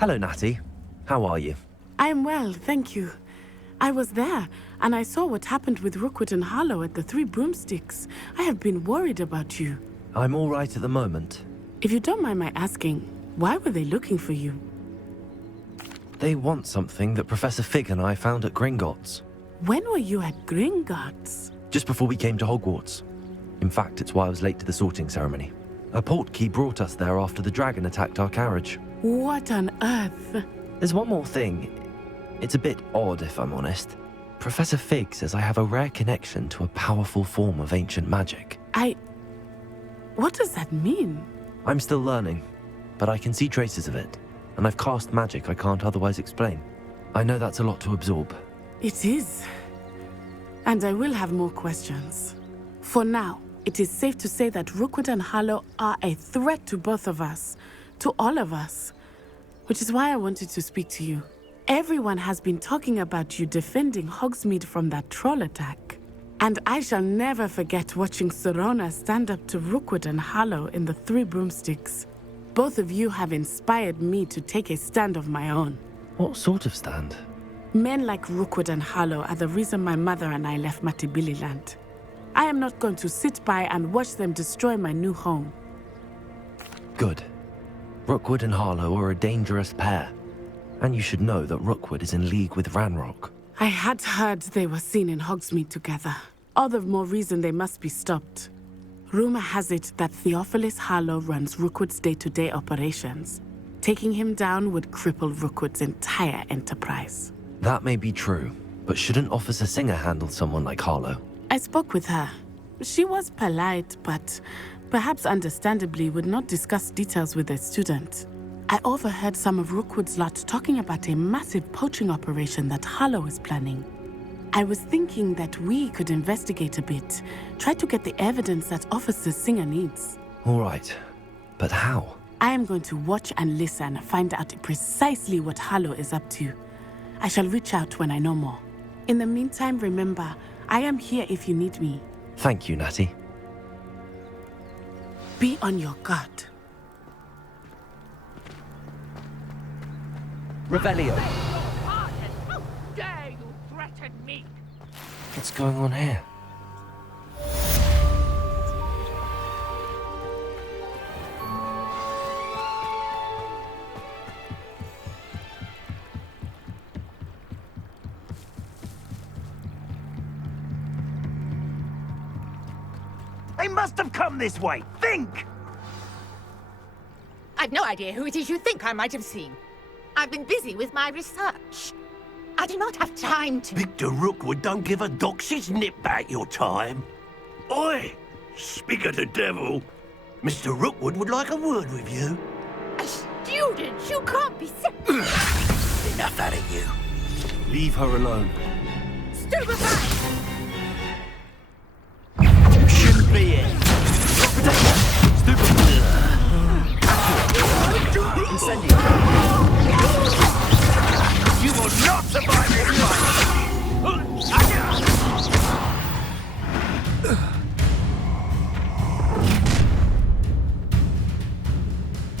Hello, Natty. How are you? I'm well, thank you. I was there, and I saw what happened with Rookwood and Harlow at the Three Broomsticks. I have been worried about you. I'm all right at the moment. If you don't mind my asking, why were they looking for you? They want something that Professor Fig and I found at Gringotts. When were you at Gringotts? Just before we came to Hogwarts. In fact, it's why I was late to the sorting ceremony. A portkey brought us there after the dragon attacked our carriage. What on earth? There's one more thing. It's a bit odd, if I'm honest. Professor Fig says I have a rare connection to a powerful form of ancient magic. What does that mean? I'm still learning, but I can see traces of it, and I've cast magic I can't otherwise explain. I know that's a lot to absorb. It is. And I will have more questions. For now, it is safe to say that Rookwood and Harlow are a threat to both of us, to all of us, which is why I wanted to speak to you. Everyone has been talking about you defending Hogsmeade from that troll attack. And I shall never forget watching Serona stand up to Rookwood and Harlow in the Three Broomsticks. Both of you have inspired me to take a stand of my own. What sort of stand? Men like Rookwood and Harlow are the reason my mother and I left Matibililand. I am not going to sit by and watch them destroy my new home. Good. Rookwood and Harlow are a dangerous pair. And you should know that Rookwood is in league with Ranrock. I had heard they were seen in Hogsmeade together. All the more reason they must be stopped. Rumor has it that Theophilus Harlow runs Rookwood's day-to-day operations. Taking him down would cripple Rookwood's entire enterprise. That may be true, but shouldn't Officer Singer handle someone like Harlow? I spoke with her. She was polite, but perhaps understandably would not discuss details with a student. I overheard some of Rookwood's lot talking about a massive poaching operation that Harlow is planning. I was thinking that we could investigate a bit, try to get the evidence that Officer Singer needs. All right, but how? I am going to watch and listen, find out precisely what Harlow is up to. I shall reach out when I know more. In the meantime, remember, I am here if you need me. Thank you, Natty. Be on your guard. Revelio. How dare you threaten me? What's going on here? They must have come this way. Think! I've no idea who it is you think I might have seen. I've been busy with my research. I do not have time to... Victor Rookwood don't give a doxy's nip back your time. Oi! Speak of the devil. Mr. Rookwood would like a word with you. A student? You can't be Enough out of you. Leave her alone. Stupefy! You shouldn't be here. You will not survive this fight!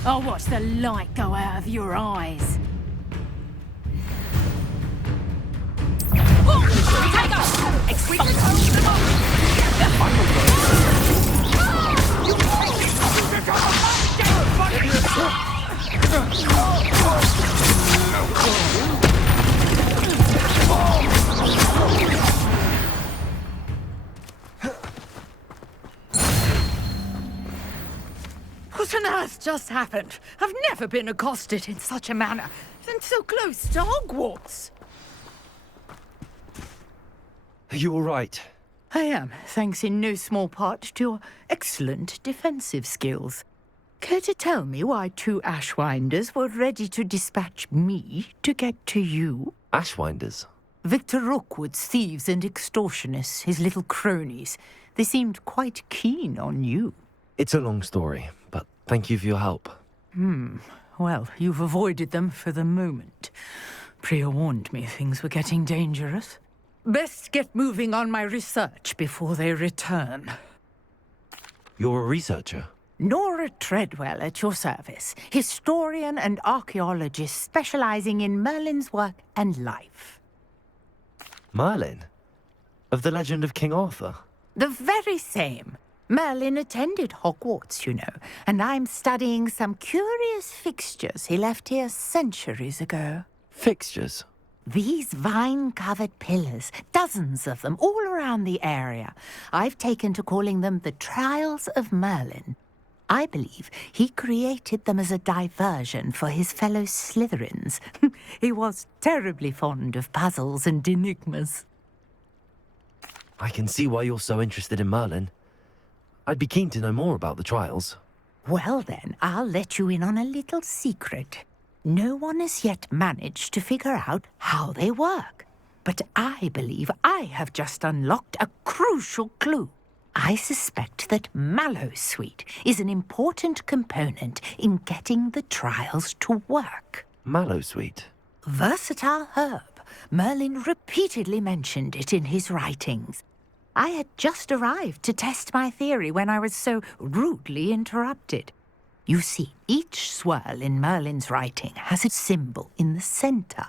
I'll watch the light go out of your eyes. Take off! Experience What on earth just happened? I've never been accosted in such a manner, and so close to Hogwarts. Are you all right? I am, thanks in no small part to your excellent defensive skills. Care to tell me why two Ashwinders were ready to dispatch me to get to you? Ashwinders? Victor Rookwood's thieves and extortionists, his little cronies. They seemed quite keen on you. It's a long story, but thank you for your help. Well, you've avoided them for the moment. Priya warned me things were getting dangerous. Best get moving on my research before they return. You're a researcher? Nora Treadwell at your service, historian and archaeologist specializing in Merlin's work and life. Merlin? Of the legend of King Arthur? The very same. Merlin attended Hogwarts, you know, and I'm studying some curious fixtures he left here centuries ago. Fixtures? These vine-covered pillars, dozens of them, all around the area. I've taken to calling them the Trials of Merlin. I believe he created them as a diversion for his fellow Slytherins. He was terribly fond of puzzles and enigmas. I can see why you're so interested in Merlin. I'd be keen to know more about the trials. Well then, I'll let you in on a little secret. No one has yet managed to figure out how they work. But I believe I have just unlocked a crucial clue. I suspect that Mallowsweet is an important component in getting the trials to work. Mallowsweet? Versatile herb. Merlin repeatedly mentioned it in his writings. I had just arrived to test my theory when I was so rudely interrupted. You see, each swirl in Merlin's writing has a symbol in the center.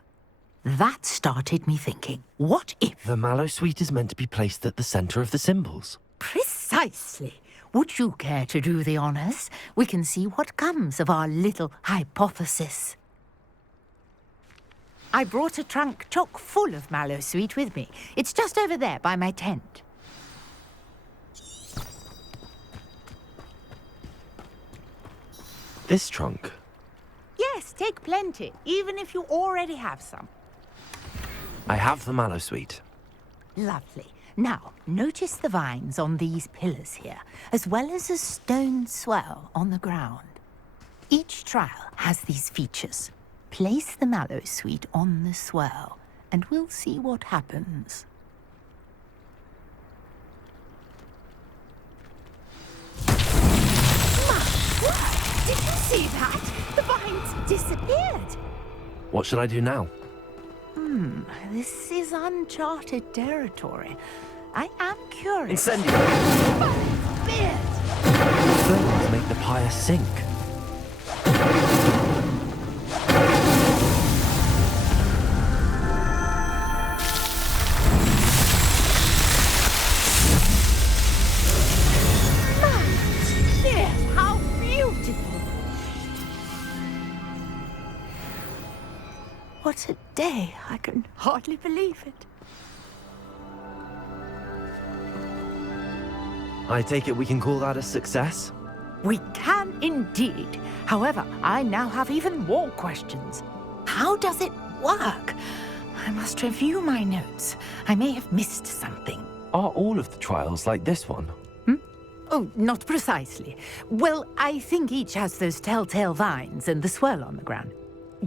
That started me thinking, what if... The Mallowsweet is meant to be placed at the center of the symbols. Precisely. Would you care to do the honors? We can see what comes of our little hypothesis. I brought a trunk chock full of Mallowsweet with me. It's just over there by my tent. This trunk? Yes, take plenty, even if you already have some. I have the Mallowsweet. Lovely. Now, notice the vines on these pillars here, as well as a stone swell on the ground. Each trial has these features. Place the Mallowsweet on the swell, and we'll see what happens. Did you see that? The vines disappeared. What should I do now? This is uncharted territory. I am curious. Incendiary! Beard! Flames make the pyre sink. Beard, how beautiful! What a day. I can hardly believe it. I take it we can call that a success? We can indeed. However, I now have even more questions. How does it work? I must review my notes. I may have missed something. Are all of the trials like this one? Oh, not precisely. Well, I think each has those telltale vines and the swirl on the ground.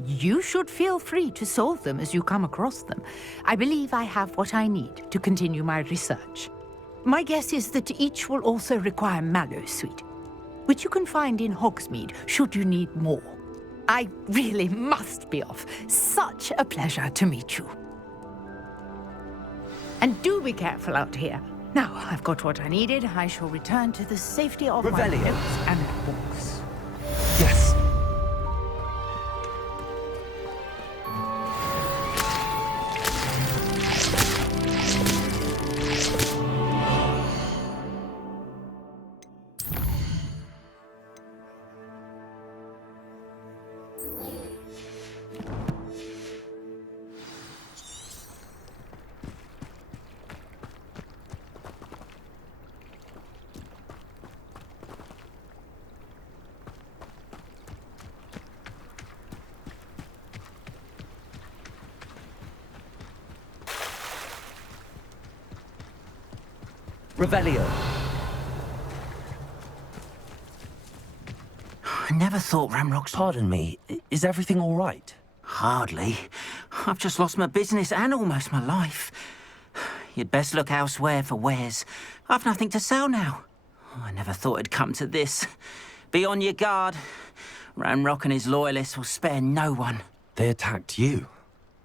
You should feel free to solve them as you come across them. I believe I have what I need to continue my research. My guess is that each will also require Mallowsweet, which you can find in Hogsmeade should you need more. I really must be off. Such a pleasure to meet you. And do be careful out here. Now, I've got what I needed. I shall return to the safety of my Revelio. notes and books. Yes! Revelio. I never thought Ramrock's... Pardon me, is everything all right? Hardly. I've just lost my business and almost my life. You'd best look elsewhere for wares. I've nothing to sell now. I never thought it'd come to this. Be on your guard. Ramrock and his loyalists will spare no one. They attacked you.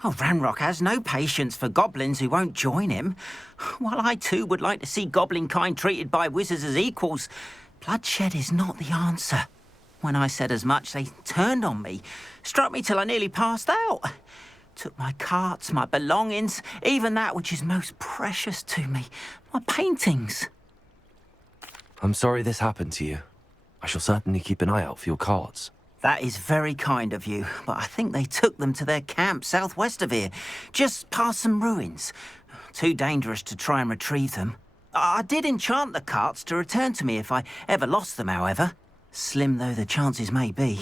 Oh, Ranrock has no patience for goblins who won't join him. While I too would like to see goblin kind treated by wizards as equals, Bloodshed is not the answer. When I said as much, they turned on me, struck me till I nearly passed out. Took my carts, my belongings, even that which is most precious to me, my paintings. I'm sorry this happened to you. I shall certainly keep an eye out for your cards. That is very kind of you, but I think they took them to their camp southwest of here, just past some ruins. Too dangerous to try and retrieve them. I did enchant the carts to return to me if I ever lost them, however. Slim though the chances may be,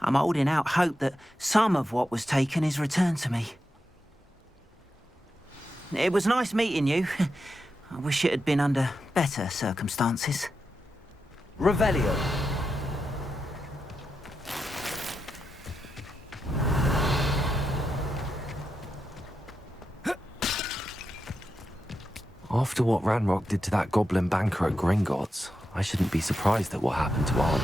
I'm holding out hope that some of what was taken is returned to me. It was nice meeting you. I wish it had been under better circumstances. Revelio. After what Ranrock did to that goblin banker at Gringotts, I shouldn't be surprised at what happened to Arn.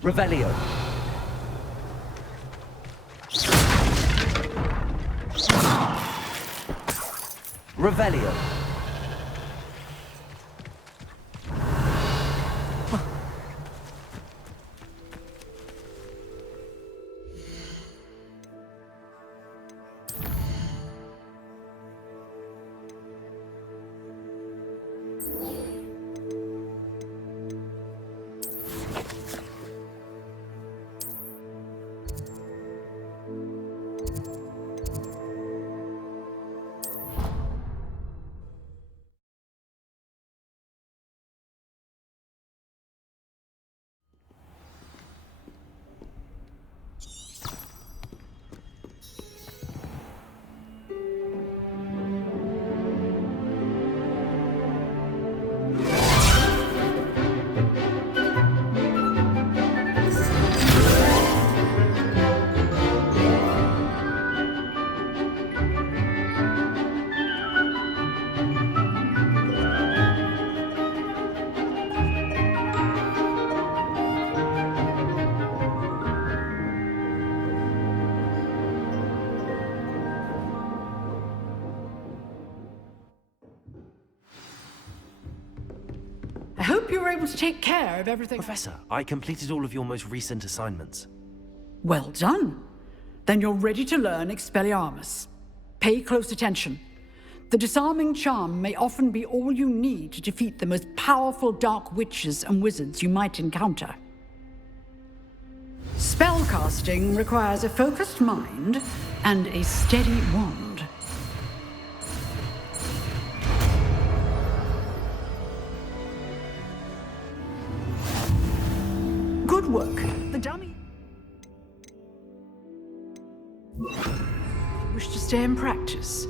Revelio. Revelio. I hope you were able to take care of everything. Professor, I completed all of your most recent assignments. Well done. Then you're ready to learn Expelliarmus. Pay close attention. The disarming charm may often be all you need to defeat the most powerful dark witches and wizards you might encounter. Spellcasting requires a focused mind and a steady wand. Good work. The dummy. Wish to stay and practice.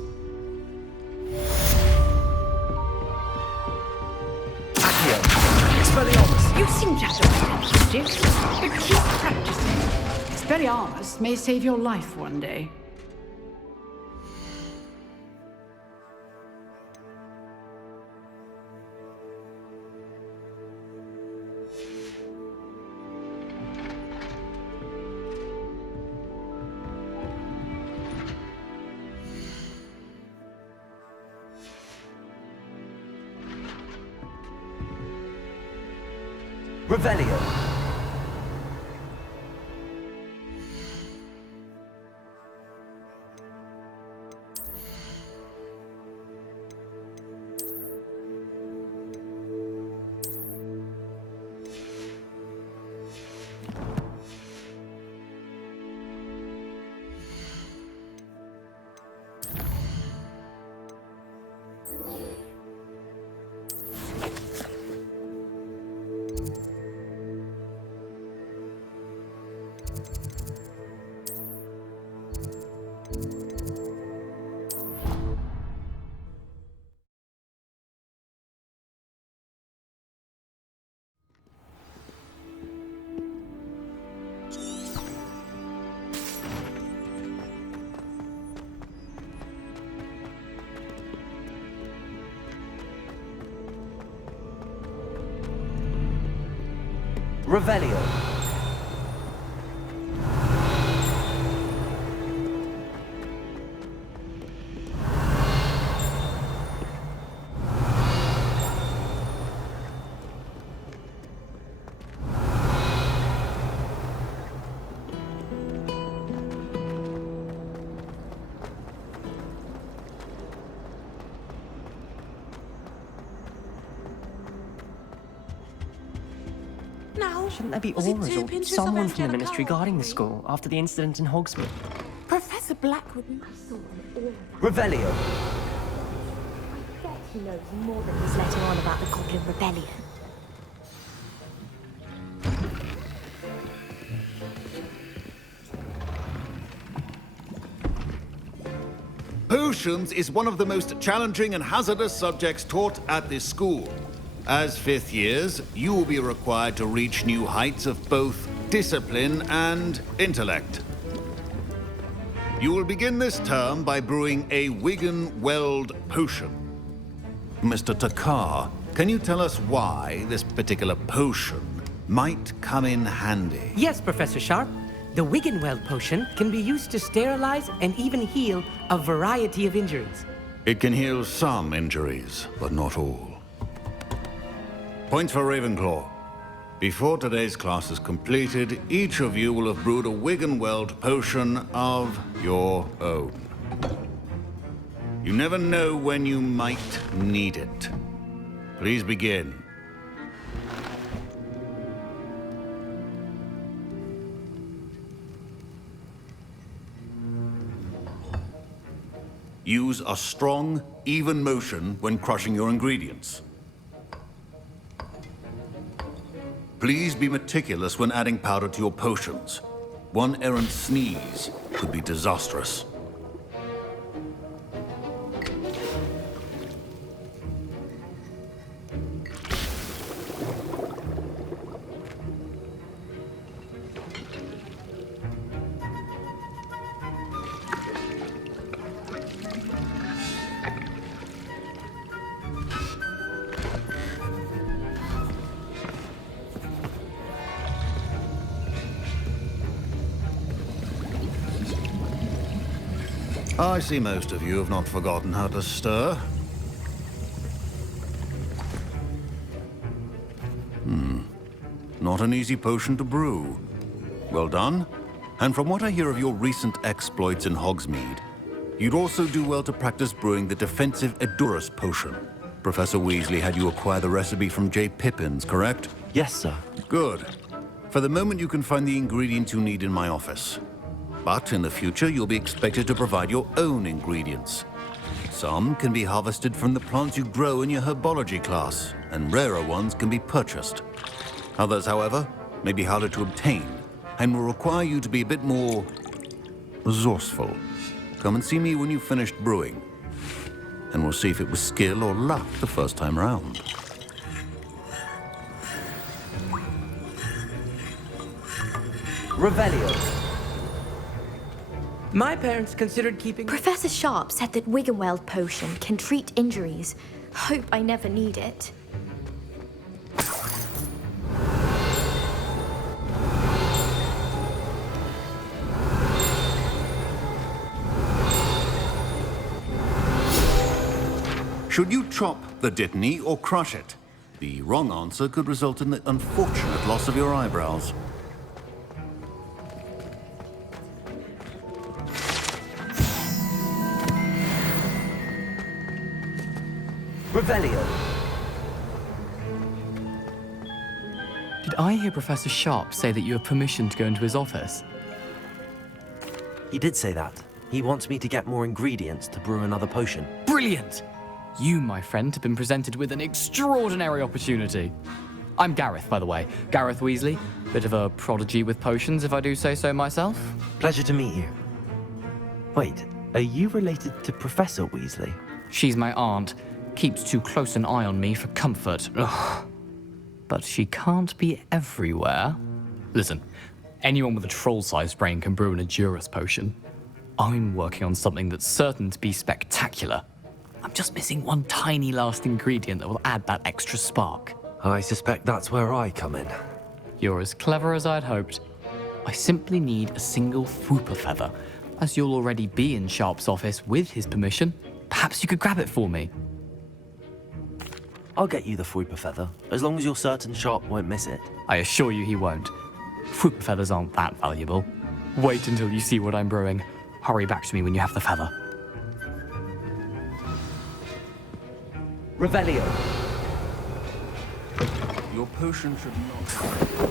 Expelliarmus! You seem to have the right attitude, but keep practicing. Expelliarmus may save your life one day. Revelio. Revelio. Now, Shouldn't there be was it auras 2 or pinches of someone from the angelica Ministry oil, guarding the maybe? school after the incident in Hogsmeade? Professor Blackwood. Revelio. Bet he knows more than he's letting on about the Goblin Rebellion. Potions is one of the most challenging and hazardous subjects taught at this school. As fifth years, you will be required to reach new heights of both discipline and intellect. You will begin this term by brewing a Wigan-Weld potion. Mr. Takar, can you tell us why this particular potion might come in handy? Yes, Professor Sharp. The Wiggenweld potion can be used to sterilize and even heal a variety of injuries. It can heal some injuries, but not all. Points for Ravenclaw. Before today's class is completed, each of you will have brewed a Wiggenweld potion of your own. You never know when you might need it. Please begin. Use a strong, even motion when crushing your ingredients. Please be meticulous when adding powder to your potions. One errant sneeze could be disastrous. I see most of you have not forgotten how to stir. Not an easy potion to brew. Well done. And from what I hear of your recent exploits in Hogsmeade, you'd also do well to practice brewing the defensive Edurus potion. Professor Weasley had you acquire the recipe from J. Pippin's, correct? Yes, sir. Good. For the moment, you can find the ingredients you need in my office. But in the future, you'll be expected to provide your own ingredients. Some can be harvested from the plants you grow in your herbology class, and rarer ones can be purchased. Others, however, may be harder to obtain, and will require you to be a bit more resourceful. Come and see me when you've finished brewing, and we'll see if it was skill or luck the first time round. Revelio. My parents considered keeping... Professor Sharp said that Wiggenweld potion can treat injuries. Hope I never need it. Should you chop the Dittany or crush it? The wrong answer could result in the unfortunate loss of your eyebrows. Revelio. Did I hear Professor Sharp say that you have permission to go into his office? He did say that. He wants me to get more ingredients to brew another potion. Brilliant! You, my friend, have been presented with an extraordinary opportunity. I'm Gareth, by the way. Gareth Weasley. Bit of a prodigy with potions, if I do say so myself. Pleasure to meet you. Wait, are you related to Professor Weasley? She's my aunt. Keeps too close an eye on me for comfort. Ugh. But she can't be everywhere. Listen, anyone with a troll-sized brain can brew an Edurus potion. I'm working on something that's certain to be spectacular. I'm just missing one tiny last ingredient that will add that extra spark. I suspect that's where I come in. You're as clever as I'd hoped. I simply need a single Fwooper feather. As you'll already be in Sharp's office with his permission, perhaps you could grab it for me. I'll get you the Fwooper feather, as long as you're certain Sharp won't miss it. I assure you he won't. Fwooper feathers aren't that valuable. Wait until you see what I'm brewing. Hurry back to me when you have the feather. Revelio. Your potion should not...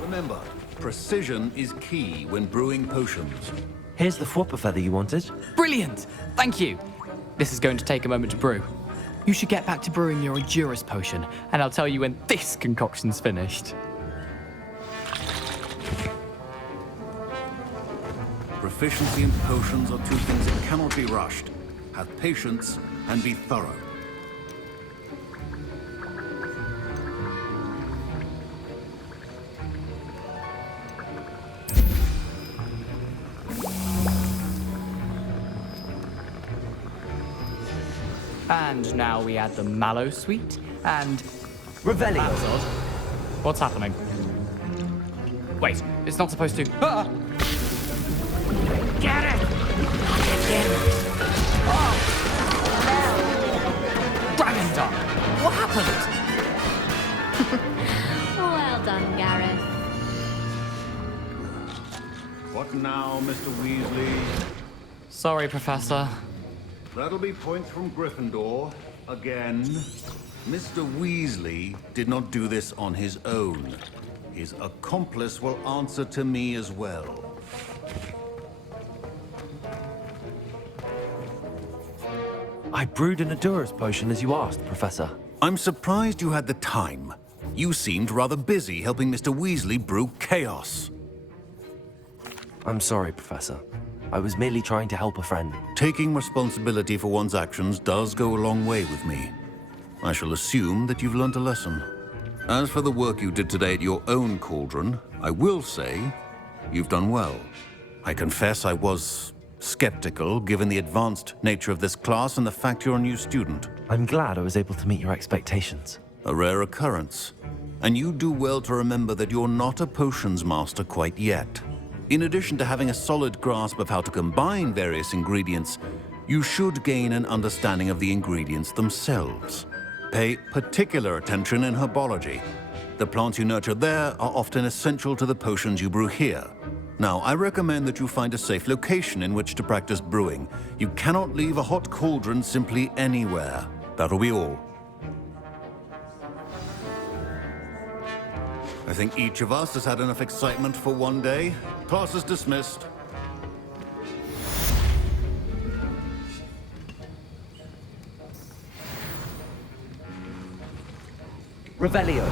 Remember, precision is key when brewing potions. Here's the Fwooper feather you wanted. Brilliant! Thank you! This is going to take a moment to brew. You should get back to brewing your Endurus potion, and I'll tell you when this concoction's finished. Proficiency in potions are two things that cannot be rushed. Have patience and be thorough. And now we add the Mallow Sweet, and... Revelio. That's odd. What's happening? Wait, it's not supposed to... Ah! Get it! Dragon Dog! What happened? Well done, Gareth. What now, Mr. Weasley? Sorry, Professor. That'll be points from Gryffindor. Again. Mr. Weasley did not do this on his own. His accomplice will answer to me as well. I brewed an Endurus potion as you asked, Professor. I'm surprised you had the time. You seemed rather busy helping Mr. Weasley brew chaos. I'm sorry, Professor. I was merely trying to help a friend. Taking responsibility for one's actions does go a long way with me. I shall assume that you've learned a lesson. As for the work you did today at your own cauldron, I will say you've done well. I confess I was skeptical, given the advanced nature of this class and the fact you're a new student. I'm glad I was able to meet your expectations. A rare occurrence. And you do well to remember that you're not a potions master quite yet. In addition to having a solid grasp of how to combine various ingredients, you should gain an understanding of the ingredients themselves. Pay particular attention in herbology. The plants you nurture there are often essential to the potions you brew here. Now, I recommend that you find a safe location in which to practice brewing. You cannot leave a hot cauldron simply anywhere. That'll be all. I think each of us has had enough excitement for one day. Class is dismissed. Revelio.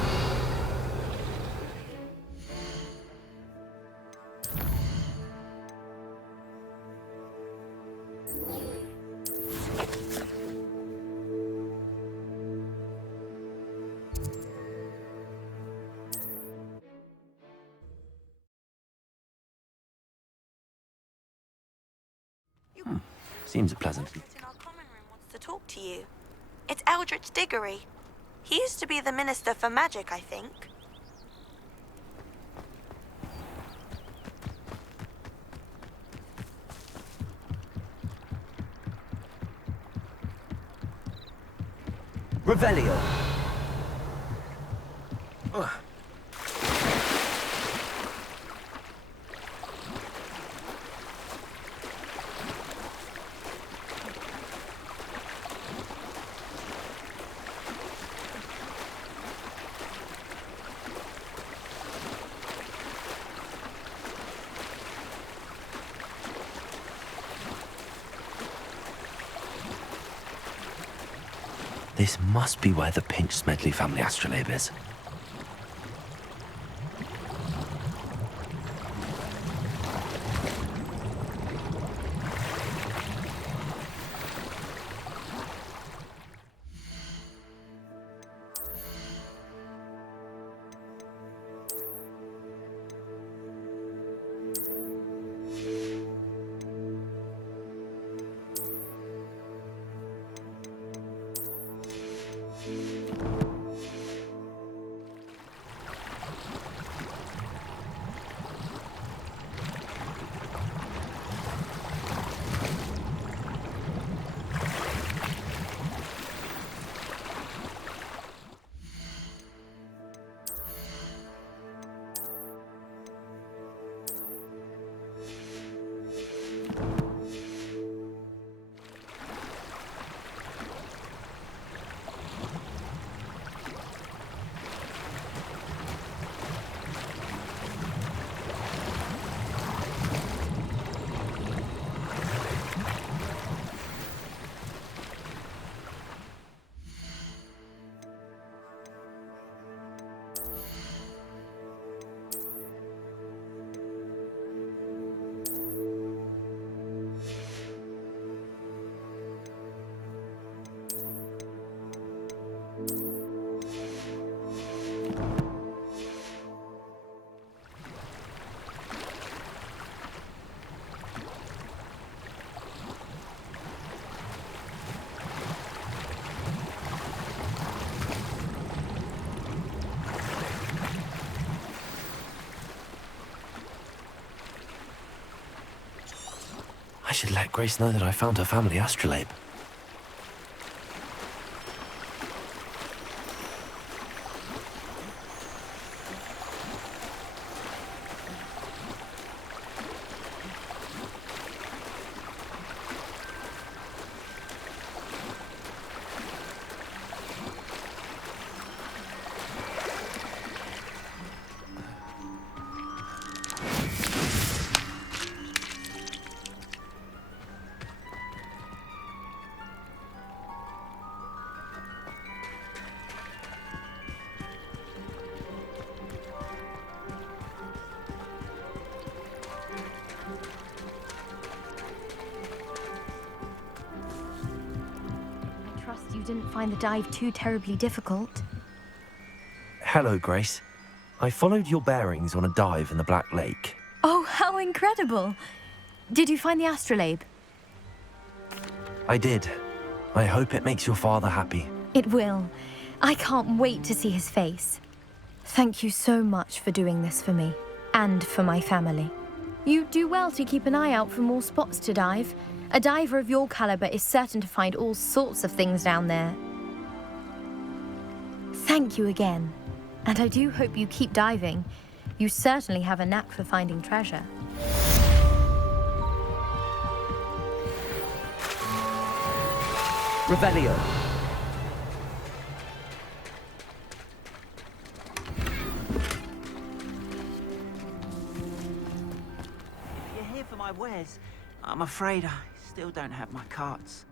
Seems pleasant. In our common room wants to talk to you. It's Eldritch Diggory. He used to be the Minister for Magic, I think. Revelio. This must be where the Pinch Smedley family astrolabe is. should let Grace know that I found her family astrolabe. You didn't find the dive too terribly difficult. Hello, Grace. I followed your bearings on a dive in the Black Lake. Oh, how incredible! Did you find the astrolabe? I did. I hope it makes your father happy. It will. I can't wait to see his face. Thank you so much for doing this for me, and for my family. You do well to keep an eye out for more spots to dive. A diver of your caliber is certain to find all sorts of things down there. Thank you again. And I do hope you keep diving. You certainly have a knack for finding treasure. Revelio. You're here for my wares. I'm afraid I still don't have my carts.